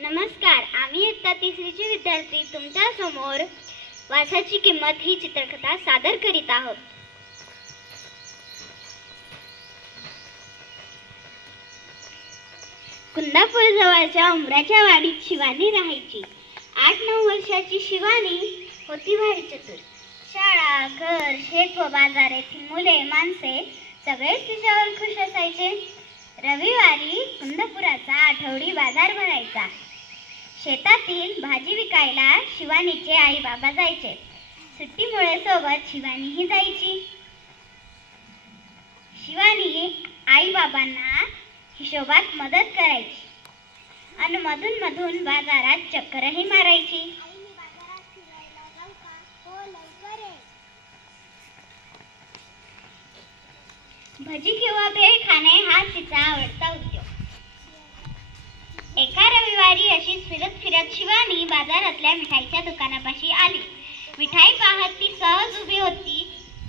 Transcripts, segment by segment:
नमस्कार, आम्ही इयत्ता तिसरीचे विद्यार्थी तुमच्या समोर वासाची किंमत ही चित्रकथा सादर करीत आहोत. कुंदापूर जवळच्या उमराच्या वाडीत शिवानी राहायची. 8-9 वर्षाची शिवानी होती भारी चतुर. शाळा, घर, शेत व बाजार येथील मुले माणसे सगळेच तिच्यावर खुश असायचे. रविवारी कुंदापुराचा आठवडी बाजार भरायचा. शेतातील भाजी विकायला शिवानीचे आई बाबा जायचे. सुट्टीमुळे सोबत शिवानीही जायची. शिवानी आई बाबांना हिशोबात मदत करायची आणि मधून मधून बाजारात चक्करही मारायची. भजी किंवा भेळ खाणे हा तिचा आवडता उद्योग. एका रविवारी अशीच फिरत शिवानी बाजारातल्या मिठाईच्या दुकानापाशी आली. मिठाई पाहत ती सहज उभी होती.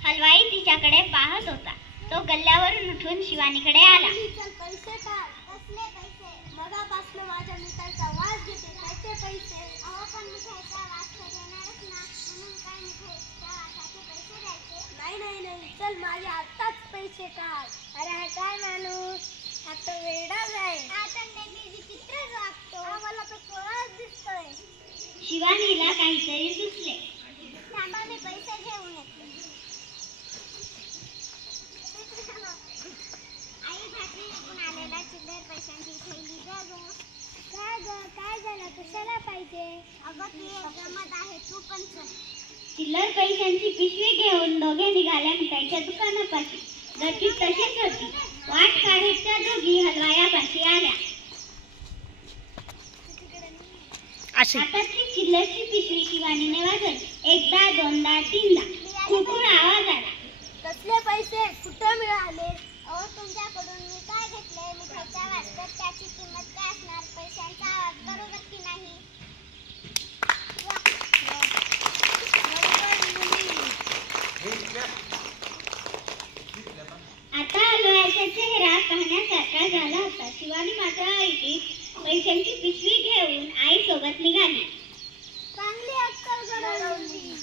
हलवाई तिच्याकडे पाहत होता. तो गल्ल्यावरून उठून शिवानीकडे आला. पैसे टाक. कसले पैसे? मगापासून माझ्या मिठाईचा वास घेते. त्याचे पैसे? अहो पण मिठाईचा वास येणारच ना, म्हणून काय मिठाईच्या वासाचे पैसे द्यायचे? नाही, चल माझे आत्ताच पैसे टाक. अरे हा काय माणूस? हा तो वेडाच आहे. हा तर नेहमी विचित्रच वागतो. हा मला तो कोणाच दिसतोय. शिवानीला काहीतरी सुचले. थांबा, मी पैसे घेऊन येते. आई, भाजी विकून आलेला चिल्लर पैशांची थैली द्या गं. काय झालं? कशाला पाहिजे? अगं ती एक गंमत आहे, तू पण चल. चिल्लर पैशांची पिशवी घेऊन दोघे निघाल्या मिठाईच्या दुकानापाशी. गर्दी तशीच होती. वाट काढत त्या दोघी हलवायापाशी आल्या. हातातली चिल्लरची पिशवी शिवानीने वाजवली. 1दा 2दा 3दा खूप आवाज आला. कसले पैसे? कुठं मिळाले? अहो तुमच्याकडून मी काय घेतले? मिठाईच्या वाटतात त्याची किंमत काय असणार? पैशांचा आवाज, बरोबर की नाही? आता हलवायाचा चेहरा पाहण्यासारखा झाला होता. शिवानी मात्र आईची पैशांची पिशवी घेऊन आई सोबत निघाली. चांगली अक्कल घडवली.